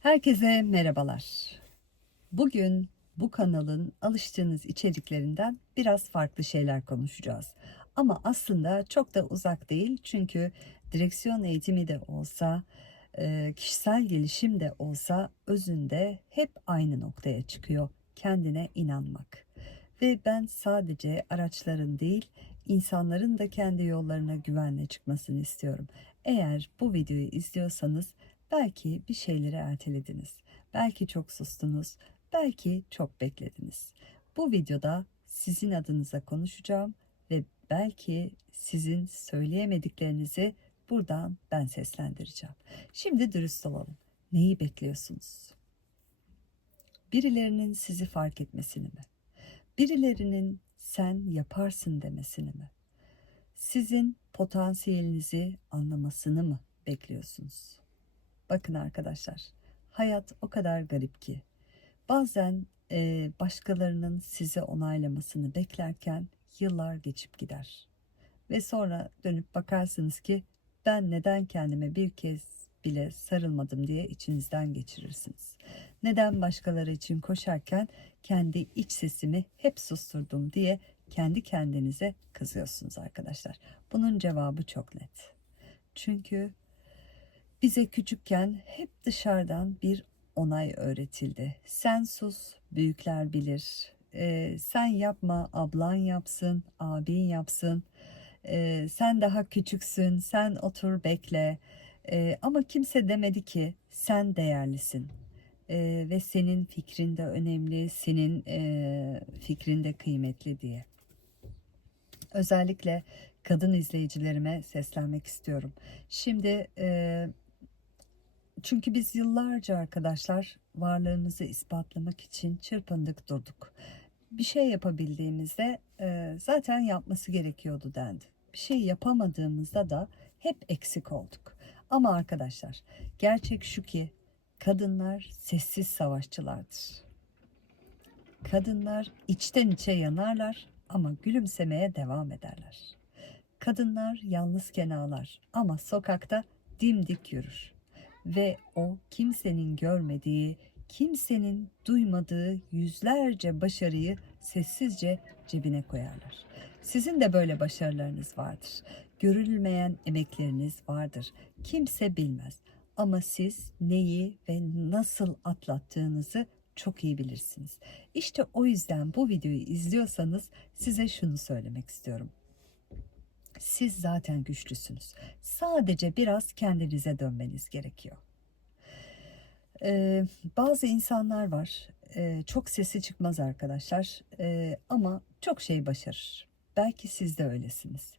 Herkese merhabalar. Bugün bu kanalın alıştığınız içeriklerinden biraz farklı şeyler konuşacağız. Ama aslında çok da uzak değil çünkü direksiyon eğitimi de olsa, e, kişisel gelişim de olsa özünde hep aynı noktaya çıkıyor. Kendine inanmak. Ve ben sadece araçların değil, insanların da kendi yollarına güvenle çıkmasını istiyorum. Eğer bu videoyu izliyorsanız belki bir şeyleri ertelediniz. Belki çok sustunuz. Belki çok beklediniz. Bu videoda sizin adınıza konuşacağım ve belki sizin söyleyemediklerinizi buradan ben seslendireceğim. Şimdi dürüst olalım. Neyi bekliyorsunuz? Birilerinin sizi fark etmesini mi? Birilerinin sen yaparsın demesini mi? Sizin potansiyelinizi anlamasını mı bekliyorsunuz? Bakın arkadaşlar, hayat o kadar garip ki bazen e, başkalarının size onaylamasını beklerken yıllar geçip gider. Ve sonra dönüp bakarsınız ki ben neden kendime bir kez bile sarılmadım diye içinizden geçirirsiniz. Neden başkaları için koşarken kendi iç sesimi hep susturdum diye kendi kendinize kızıyorsunuz arkadaşlar. Bunun cevabı çok net. Çünkü bize küçükken hep dışarıdan bir onay öğretildi. Sen sus, büyükler bilir. Ee, sen yapma, ablan yapsın, abin yapsın. Ee, sen daha küçüksün, sen otur bekle. Ee, ama kimse demedi ki sen değerlisin. Ee, ve senin fikrin de önemli, senin e, fikrin de kıymetli diye. Özellikle kadın izleyicilerime seslenmek istiyorum. Şimdi e, çünkü biz yıllarca arkadaşlar varlığımızı ispatlamak için çırpındık durduk. Bir şey yapabildiğimizde e, zaten yapması gerekiyordu dendi. Bir şey yapamadığımızda da hep eksik olduk. Ama arkadaşlar gerçek şu ki kadınlar sessiz savaşçılardır. Kadınlar içten içe yanarlar ama gülümsemeye devam ederler. Kadınlar yalnızken ağlar ama sokakta dimdik yürür ve o kimsenin görmediği, kimsenin duymadığı yüzlerce başarıyı sessizce cebine koyarlar. Sizin de böyle başarılarınız vardır. Görülmeyen emekleriniz vardır. Kimse bilmez. Ama siz neyi ve nasıl atlattığınızı çok iyi bilirsiniz. İşte o yüzden bu videoyu izliyorsanız size şunu söylemek istiyorum. Siz zaten güçlüsünüz. Sadece biraz kendinize dönmeniz gerekiyor. Ee, bazı insanlar var. Ee, çok sesi çıkmaz arkadaşlar. Ee, ama çok şey başarır. Belki siz de öylesiniz.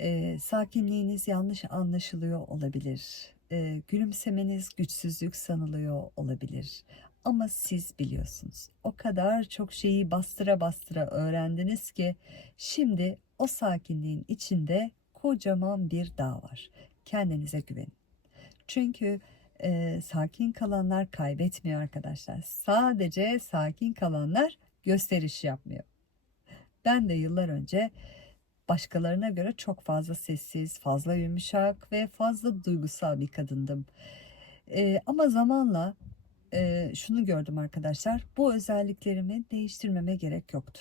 Ee, sakinliğiniz yanlış anlaşılıyor olabilir. Ee, gülümsemeniz güçsüzlük sanılıyor olabilir. Ama siz biliyorsunuz. O kadar çok şeyi bastıra bastıra öğrendiniz ki şimdi o sakinliğin içinde kocaman bir dağ var. Kendinize güvenin. Çünkü e, sakin kalanlar kaybetmiyor arkadaşlar. Sadece sakin kalanlar gösteriş yapmıyor. Ben de yıllar önce başkalarına göre çok fazla sessiz, fazla yumuşak ve fazla duygusal bir kadındım. E, ama zamanla e, şunu gördüm arkadaşlar. Bu özelliklerimi değiştirmeme gerek yoktu.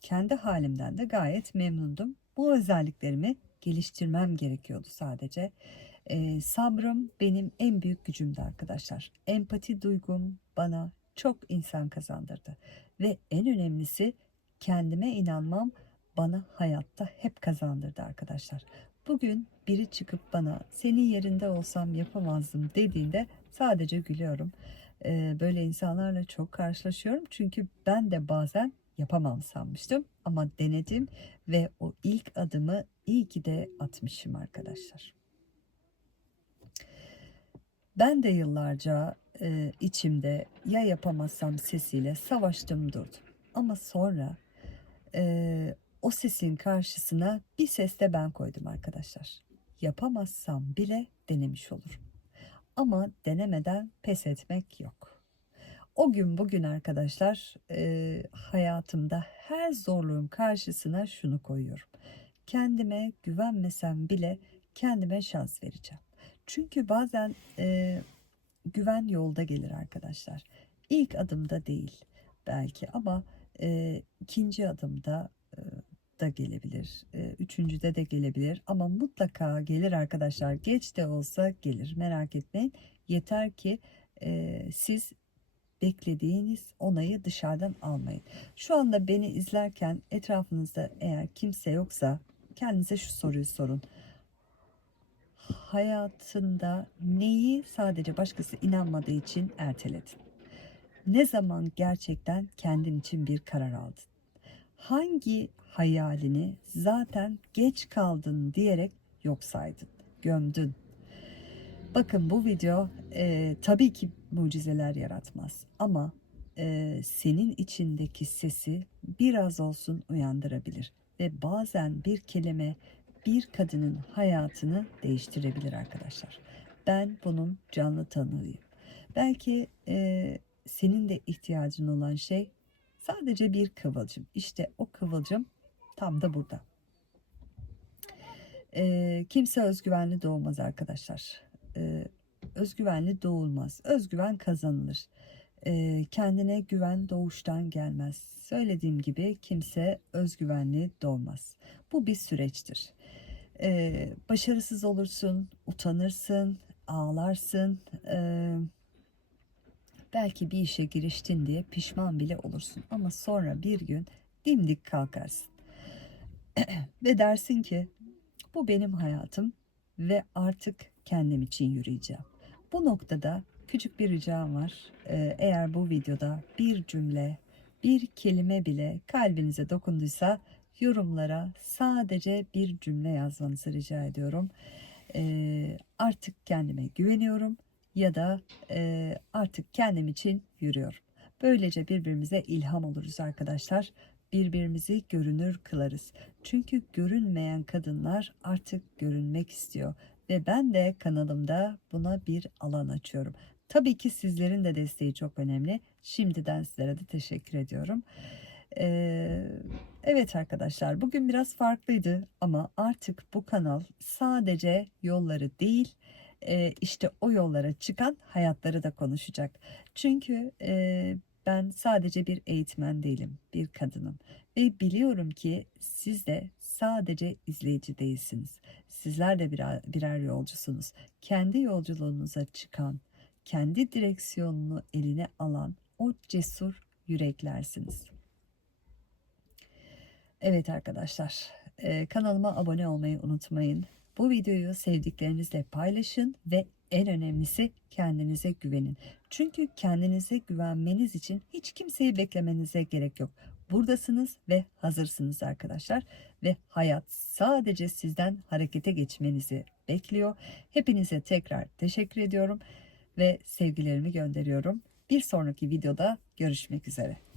Kendi halimden de gayet memnundum. Bu özelliklerimi geliştirmem gerekiyordu sadece. E, sabrım benim en büyük gücümdü arkadaşlar. Empati duygum bana çok insan kazandırdı. Ve en önemlisi kendime inanmam bana hayatta hep kazandırdı arkadaşlar. Bugün biri çıkıp bana senin yerinde olsam yapamazdım dediğinde sadece gülüyorum. Böyle insanlarla çok karşılaşıyorum çünkü ben de bazen yapamam sanmıştım ama denedim ve o ilk adımı iyi ki de atmışım arkadaşlar. Ben de yıllarca e, içimde ya yapamazsam sesiyle savaştım durdum. Ama sonra e, o sesin karşısına bir ses de ben koydum arkadaşlar. Yapamazsam bile denemiş olurum. Ama denemeden pes etmek yok. O gün bugün arkadaşlar e, hayatımda her zorluğun karşısına şunu koyuyorum. Kendime güvenmesem bile kendime şans vereceğim. Çünkü bazen e, güven yolda gelir arkadaşlar. İlk adımda değil belki ama e, ikinci adımda e, da gelebilir. Üçüncüde de gelebilir ama mutlaka gelir arkadaşlar. Geç de olsa gelir. Merak etmeyin. Yeter ki e, siz beklediğiniz onayı dışarıdan almayın. Şu anda beni izlerken etrafınızda eğer kimse yoksa kendinize şu soruyu sorun. Hayatında neyi sadece başkası inanmadığı için erteledin? Ne zaman gerçekten kendin için bir karar aldın? Hangi hayalini zaten geç kaldın diyerek yok saydın, gömdün? Bakın bu video e, tabii ki mucizeler yaratmaz ama e, senin içindeki sesi biraz olsun uyandırabilir ve bazen bir kelime bir kadının hayatını değiştirebilir arkadaşlar. Ben bunun canlı tanığıyım. Belki e, senin de ihtiyacın olan şey sadece bir kıvılcım. İşte o kıvılcım tam da burada. E, kimse özgüvenli doğmaz arkadaşlar. E, özgüvenli doğulmaz. Özgüven kazanılır. E, kendine güven doğuştan gelmez. Söylediğim gibi kimse özgüvenli doğmaz. Bu bir süreçtir. E, başarısız olursun, utanırsın, ağlarsın. E, belki bir işe giriştin diye pişman bile olursun. Ama sonra bir gün dimdik kalkarsın. Ve dersin ki bu benim hayatım ve artık kendim için yürüyeceğim. Bu noktada küçük bir ricam var. Ee, eğer bu videoda bir cümle, bir kelime bile kalbinize dokunduysa yorumlara sadece bir cümle yazmanızı rica ediyorum. Ee, artık kendime güveniyorum ya da e, artık kendim için yürüyorum. Böylece birbirimize ilham oluruz arkadaşlar. Birbirimizi görünür kılarız. Çünkü görünmeyen kadınlar artık görünmek istiyor ve ben de kanalımda buna bir alan açıyorum. Tabii ki sizlerin de desteği çok önemli. Şimdiden sizlere de teşekkür ediyorum. Ee, evet arkadaşlar bugün biraz farklıydı ama artık bu kanal sadece yolları değil e, işte o yollara çıkan hayatları da konuşacak. Çünkü e, ben sadece bir eğitmen değilim, bir kadınım ve biliyorum ki siz de sadece izleyici değilsiniz. Sizler de birer, birer yolcusunuz. Kendi yolculuğunuza çıkan, kendi direksiyonunu eline alan o cesur yüreklersiniz. Evet arkadaşlar, e, kanalıma abone olmayı unutmayın. Bu videoyu sevdiklerinizle paylaşın ve en önemlisi kendinize güvenin. Çünkü kendinize güvenmeniz için hiç kimseyi beklemenize gerek yok. Buradasınız ve hazırsınız arkadaşlar ve hayat sadece sizden harekete geçmenizi bekliyor. Hepinize tekrar teşekkür ediyorum ve sevgilerimi gönderiyorum. Bir sonraki videoda görüşmek üzere.